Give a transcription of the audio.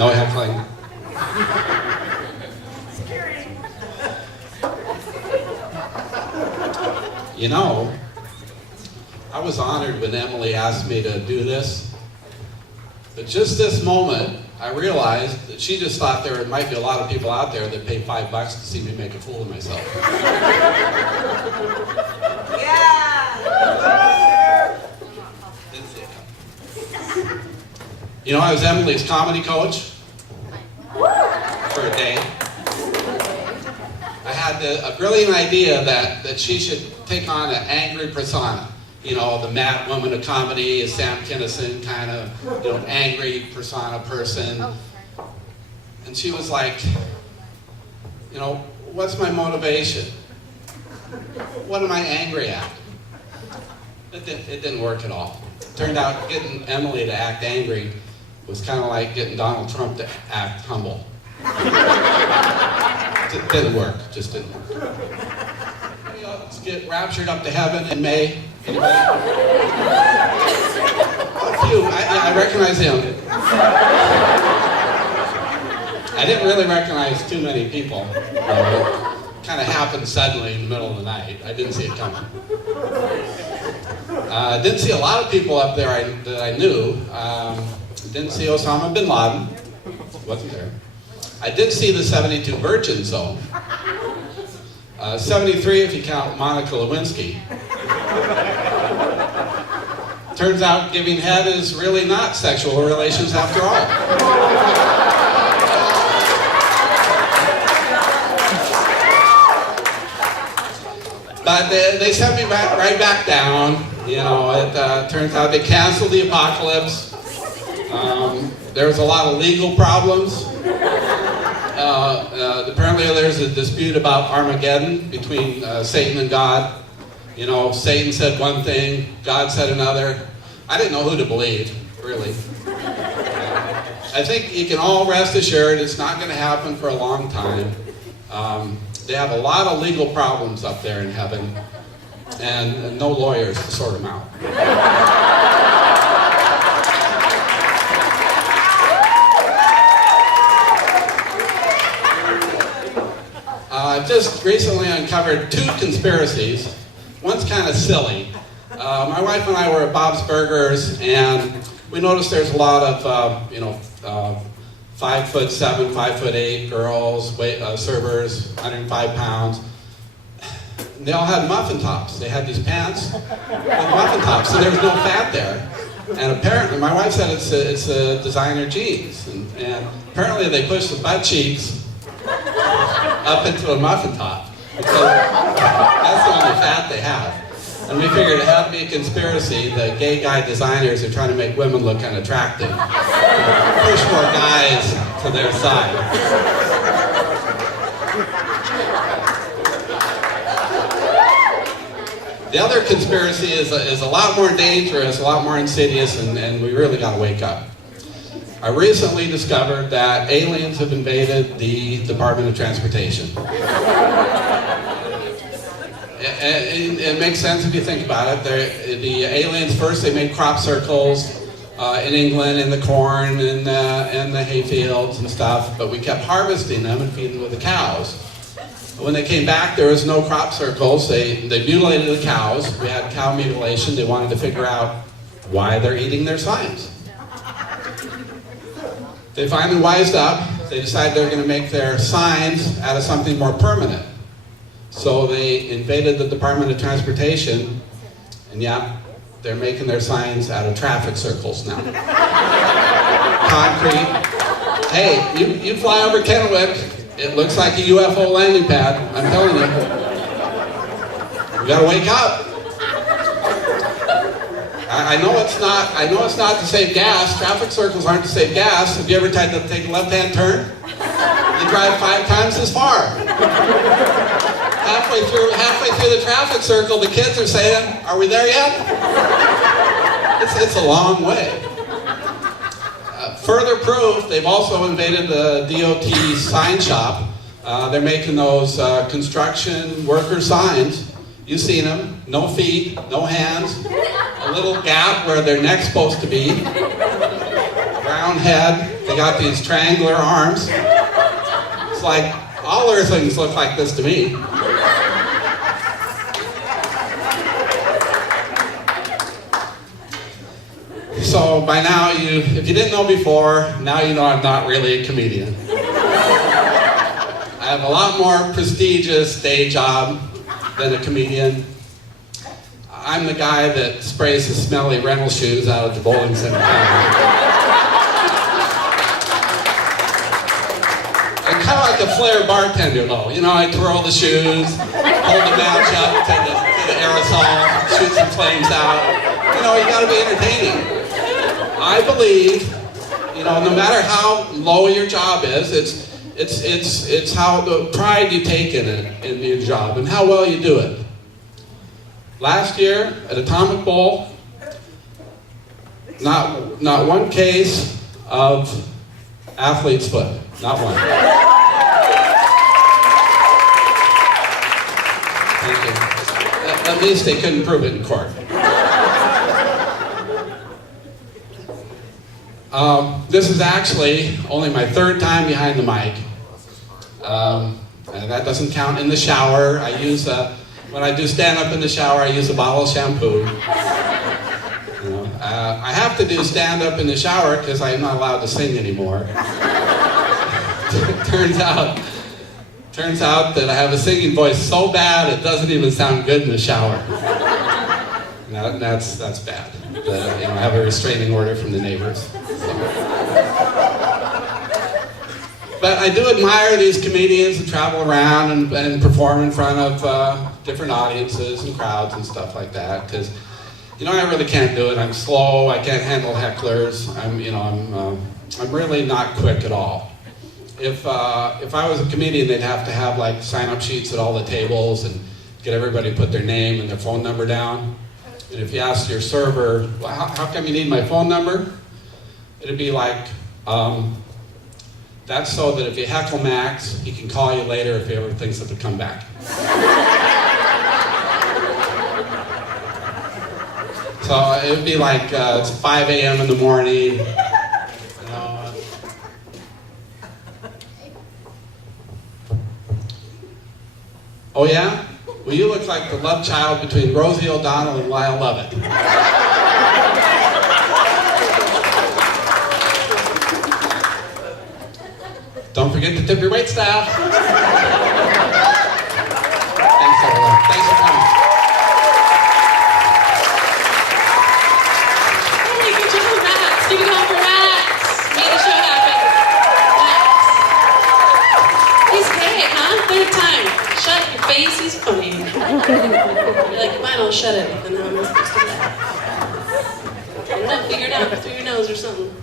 No heckling. You know, I was honored when Emily asked me to do this, but just this moment, I realized that she just thought there might be a lot of people out there that pay $5 to see me make a fool of myself. Yeah! Didn't see it coming. You know, I was Emily's comedy coach for a day. I had a brilliant idea that she should take on an angry persona. You know, the mad woman of comedy is Sam Kinison, kind of, you know, an angry persona person. And she was like, you know, what's my motivation? What am I angry at? It didn't work at all. Turned out getting Emily to act angry was kind of like getting Donald Trump to act humble. It didn't work, just didn't work. Let's get raptured up to heaven in May. Anybody? A few. I recognize him. I didn't really recognize too many people. It kind of happened suddenly in the middle of the night. I didn't see it coming. Didn't see a lot of people up there that I knew. Didn't see Osama bin Laden. Wasn't there. I did see the 72 virgins, though. 73 if you count Monica Lewinsky. Turns out giving head is really not sexual relations after all. But they sent me right back down. You know, it turns out they canceled the apocalypse. There was a lot of legal problems. Apparently there's a dispute about Armageddon between Satan and God. You know, Satan said one thing, God said another. I didn't know who to believe, really. I think you can all rest assured it's not going to happen for a long time. They have a lot of legal problems up there in heaven, and no lawyers to sort them out. I've just recently uncovered 2 conspiracies. One's kind of silly. My wife and I were at Bob's Burgers, and we noticed there's a lot of, 5'7", 5'8" girls, servers, 105 pounds. They all had muffin tops. They had these pants with muffin tops, and there was no fat there. And apparently, my wife said it's a designer jeans, and apparently they push the butt cheeks up into a muffin top, because that's the only fat they have. And we figured it had to be a conspiracy. The gay guy designers are trying to make women look unattractive. Push more guys to their side. The other conspiracy is a lot more dangerous, a lot more insidious, and we really got to wake up. I recently discovered that aliens have invaded the Department of Transportation. It makes sense if you think about it. The aliens, first they made crop circles in England, in the corn, in the hay fields and stuff, but we kept harvesting them and feeding them with the cows. When they came back, there was no crop circles. They mutilated the cows. We had cow mutilation. They wanted to figure out why they're eating their signs. They finally wised up. They decided they're going to make their signs out of something more permanent. So they invaded the Department of Transportation, and yeah, they're making their signs out of traffic circles now. Concrete. Hey, you fly over Kennewick, it looks like a UFO landing pad, I'm telling you. You gotta wake up. I know it's not to save gas. Traffic circles aren't to save gas. Have you ever tried to take a left-hand turn? You drive 5 times as far. Halfway through the traffic circle, the kids are saying, "Are we there yet?" It's a long way. Further proof, they've also invaded the DOT sign shop. They're making those construction worker signs. You've seen them. No feet, no hands, a little gap where their neck's supposed to be. Round head. They got these triangular arms. It's like, all earthlings look like this to me. So by now, if you didn't know before, now you know I'm not really a comedian. I have a lot more prestigious day job than a comedian. I'm the guy that sprays the smelly rental shoes out of the bowling center. I'm kind of like a flair bartender, though. You know, I twirl the shoes, hold the match up to the aerosol, shoot some flames out. You know, you got to be entertaining. I believe, you know, no matter how low your job is, it's how the pride you take in it, in your job, and how well you do it. Last year at Atomic Bowl, not one case of athlete's foot, not one. Thank you. At least they couldn't prove it in court. This is actually only my third time behind the mic. And that doesn't count in the shower. When I do stand up in the shower, I use a bottle of shampoo. You know, I have to do stand up in the shower because I'm not allowed to sing anymore. Turns out that I have a singing voice so bad it doesn't even sound good in the shower. And that's bad. I have a restraining order from the neighbors. But I do admire these comedians who travel around and perform in front of different audiences and crowds and stuff like that. Because, you know, I really can't do it. I'm slow. I can't handle hecklers. I'm really not quick at all. If I was a comedian, they'd have to have like sign-up sheets at all the tables and get everybody to put their name and their phone number down. And if you ask your server, well, how come you need my phone number? It'd be like, that's so that if you heckle Max, he can call you later if he ever thinks of to come back. So it would be like, it's 5 a.m. in the morning. You know, oh yeah? Well, you look like the love child between Rosie O'Donnell and Lyle Lovett. Don't forget to tip your wait staff. Thanks, everyone. Thanks for coming. Hey, good job, Max. Give it up for Max. Made the show happen. Max. He's great, huh? Third time. Shut your face, he's funny. You're like, fine, I'll shut it. And now I'm supposed to do that. I don't know, figure it out through your nose or something.